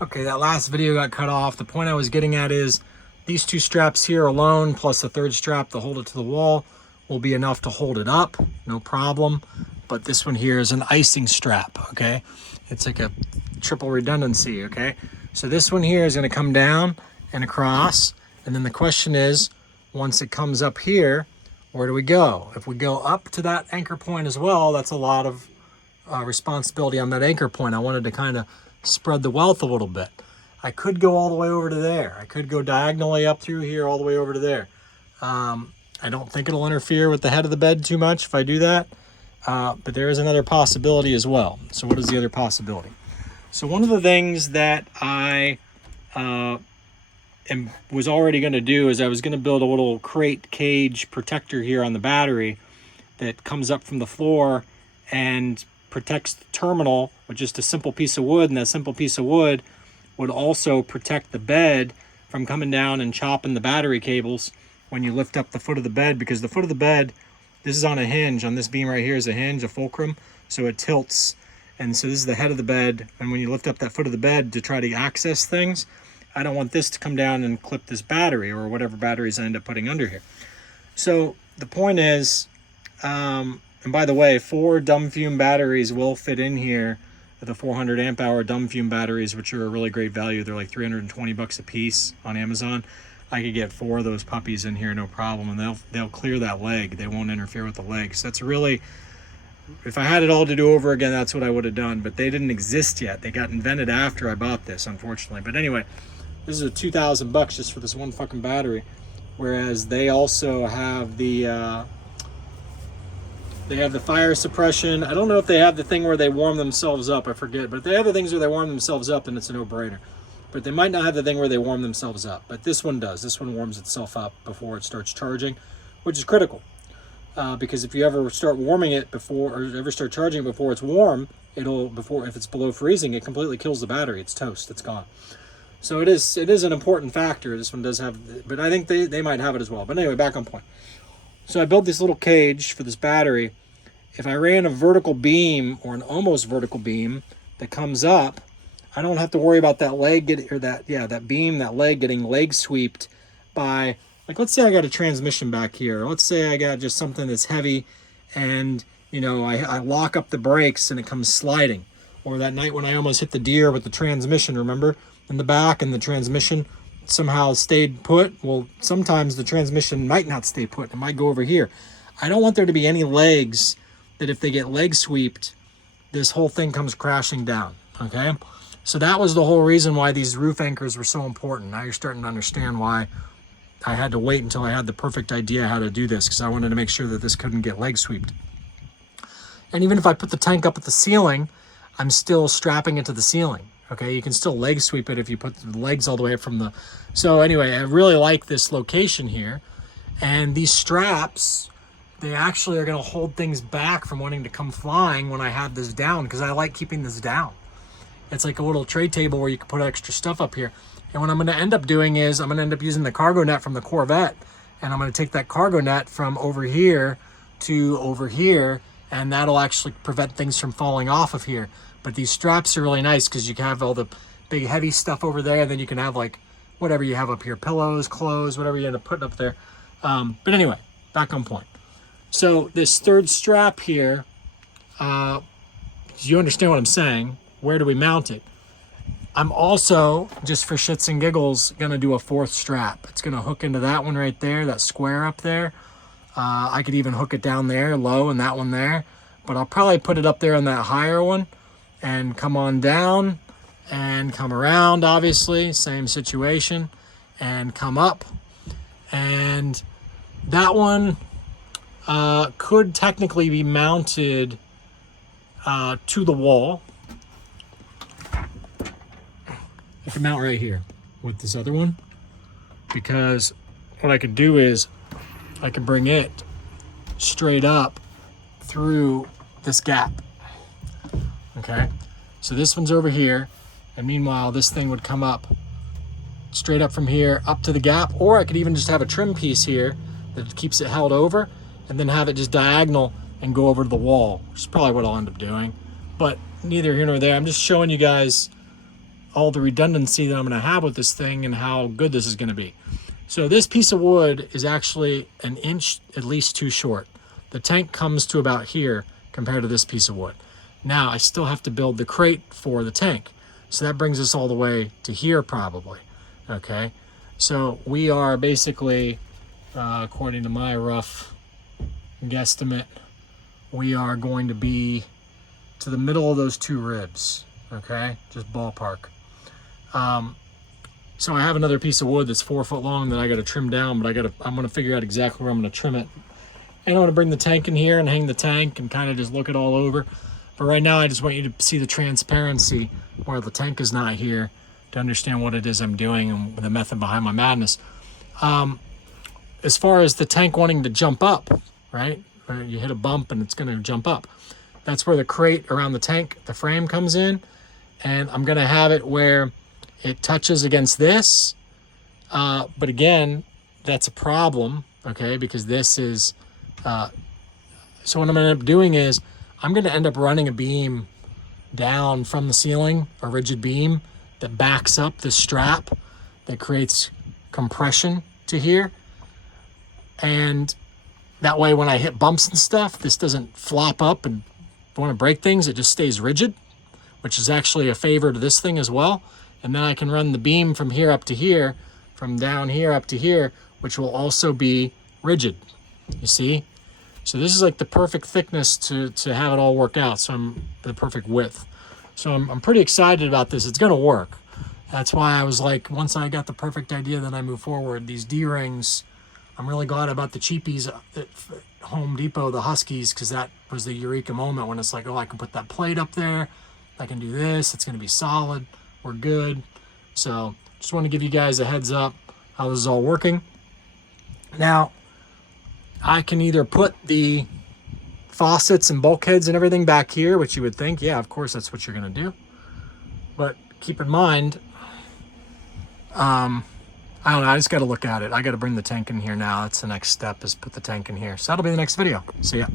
Okay, that last video got cut off. The point I was getting at is these two straps here alone, plus the third strap to hold it to the wall, will be enough to hold it up, no problem. But this one here is an icing strap, okay? It's like a triple redundancy, okay? So this one here is gonna come down and across, and then the question is, once it comes up here, where do we go? If we go up to that anchor point as well, that's a lot of responsibility on that anchor point. I wanted to kind of spread the wealth a little bit. I could go all the way over to there. I could go diagonally up through here all the way over to there. I don't think it'll interfere with the head of the bed too much if I do that, but there is another possibility as well. So what is the other possibility? So one of the things that I was already going to do is I was going to build a little crate cage protector here on the battery that comes up from the floor and protects the terminal with just a simple piece of wood, and that simple piece of wood would also protect the bed from coming down and chopping the battery cables when you lift up the foot of the bed, because the foot of the bed, this is on a hinge. On this beam right here is a hinge, a fulcrum, so it tilts, and so this is the head of the bed, and when you lift up that foot of the bed to try to access things, I don't want this to come down and clip this battery or whatever batteries I end up putting under here. So the point is, and by the way, 4 dumb fume batteries will fit in here, the 400 amp hour dumb fume batteries, which are a really great value. They're like 320 bucks a piece on Amazon. I could get 4 of those puppies in here, no problem, and they'll clear that leg. They won't interfere with the legs. That's really, if I had it all to do over again, that's what I would have done, but they didn't exist yet. They got invented after I bought this, unfortunately. But anyway, this is a 2,000 bucks just for this one fucking battery, whereas they also have the fire suppression. I don't know if they have the thing where they warm themselves up, I forget, but if they have the things where they warm themselves up, then it's a no-brainer. But they might not have the thing where they warm themselves up, but this one does. This one warms itself up before it starts charging, which is critical, because if you ever start warming it before, or ever start charging it before it's warm, if it's below freezing, it completely kills the battery. It's toast, it's gone. So it is an important factor. This one does have, but I think they might have it as well. But anyway, back on point. So I built this little cage for this battery. If I ran a vertical beam or an almost vertical beam that comes up, I don't have to worry about that leg that beam, that leg getting leg swept by, like, let's say I got a transmission back here. Let's say I got just something that's heavy and, you know, I lock up the brakes and it comes sliding. Or that night when I almost hit the deer with the transmission, remember, in the back, and the transmission somehow stayed put. Well, sometimes the transmission might not stay put. It might go over here. I don't want there to be any legs that if they get leg swept, this whole thing comes crashing down, okay? So that was the whole reason why these roof anchors were so important. Now you're starting to understand why I had to wait until I had the perfect idea how to do this, because I wanted to make sure that this couldn't get leg swept. And even if I put the tank up at the ceiling, I'm still strapping it to the ceiling. Okay, you can still leg sweep it if you put the legs all the way up from the... So anyway, I really like this location here. And these straps, they actually are going to hold things back from wanting to come flying when I have this down, because I like keeping this down. It's like a little tray table where you can put extra stuff up here. And what I'm going to end up doing is I'm going to end up using the cargo net from the Corvette. And I'm going to take that cargo net from over here to over here, and that'll actually prevent things from falling off of here. But these straps are really nice because you can have all the big heavy stuff over there, and then you can have like whatever you have up here, pillows, clothes, whatever you end up putting up there. But anyway, back on point. So this third strap here, you understand what I'm saying? Where do we mount it? I'm also, just for shits and giggles, going to do a 4th strap. It's going to hook into that one right there, that square up there. I could even hook it down there low and that one there, but I'll probably put it up there on that higher one and come on down and come around, obviously, same situation, and come up. And that one could technically be mounted to the wall. I can mount right here with this other one, because what I could do is I could bring it straight up through this gap. Okay, so this one's over here, and meanwhile this thing would come up straight up from here up to the gap, or I could even just have a trim piece here that keeps it held over, and then have it just diagonal and go over to the wall, which is probably what I'll end up doing. But neither here nor there. I'm just showing you guys all the redundancy that I'm going to have with this thing and how good this is going to be. So this piece of wood is actually an inch at least too short. The tank comes to about here compared to this piece of wood. Now I still have to build the crate for the tank. So that brings us all the way to here probably, okay? So we are basically, according to my rough guesstimate, we are going to be to the middle of those two ribs, okay? Just ballpark. So I have another piece of wood that's 4 foot long that I got to trim down, but I'm going to figure out exactly where I'm going to trim it. And I'm going to bring the tank in here and hang the tank and kind of just look it all over. But right now I just want you to see the transparency where the tank is not here to understand what it is I'm doing and the method behind my madness. As far as the tank wanting to jump up, right? Where you hit a bump and it's going to jump up. That's where the crate around the tank, the frame comes in. And I'm going to have it where it touches against this. But again, that's a problem, okay? Because this is... so what I'm going to end up doing is I'm going to end up running a beam down from the ceiling, a rigid beam that backs up this strap that creates compression to here. And that way when I hit bumps and stuff, this doesn't flop up and want to break things. It just stays rigid, which is actually a favor to this thing as well. And then I can run the beam from here up to here, from down here up to here, which will also be rigid, you see? So this is like the perfect thickness to have it all work out. So I'm the perfect width. So I'm pretty excited about this. It's gonna work. That's why I was like, once I got the perfect idea, then I move forward. These D-rings, I'm really glad about the cheapies at Home Depot, the Huskies, because that was the eureka moment when it's like, oh, I can put that plate up there. I can do this. It's gonna be solid. We're good. So just want to give you guys a heads up how this is all working. Now, I can either put the faucets and bulkheads and everything back here, which you would think, yeah, of course, that's what you're going to do. But keep in mind, I don't know, I just got to look at it. I got to bring the tank in here now. That's the next step, is put the tank in here. So that'll be the next video. See ya.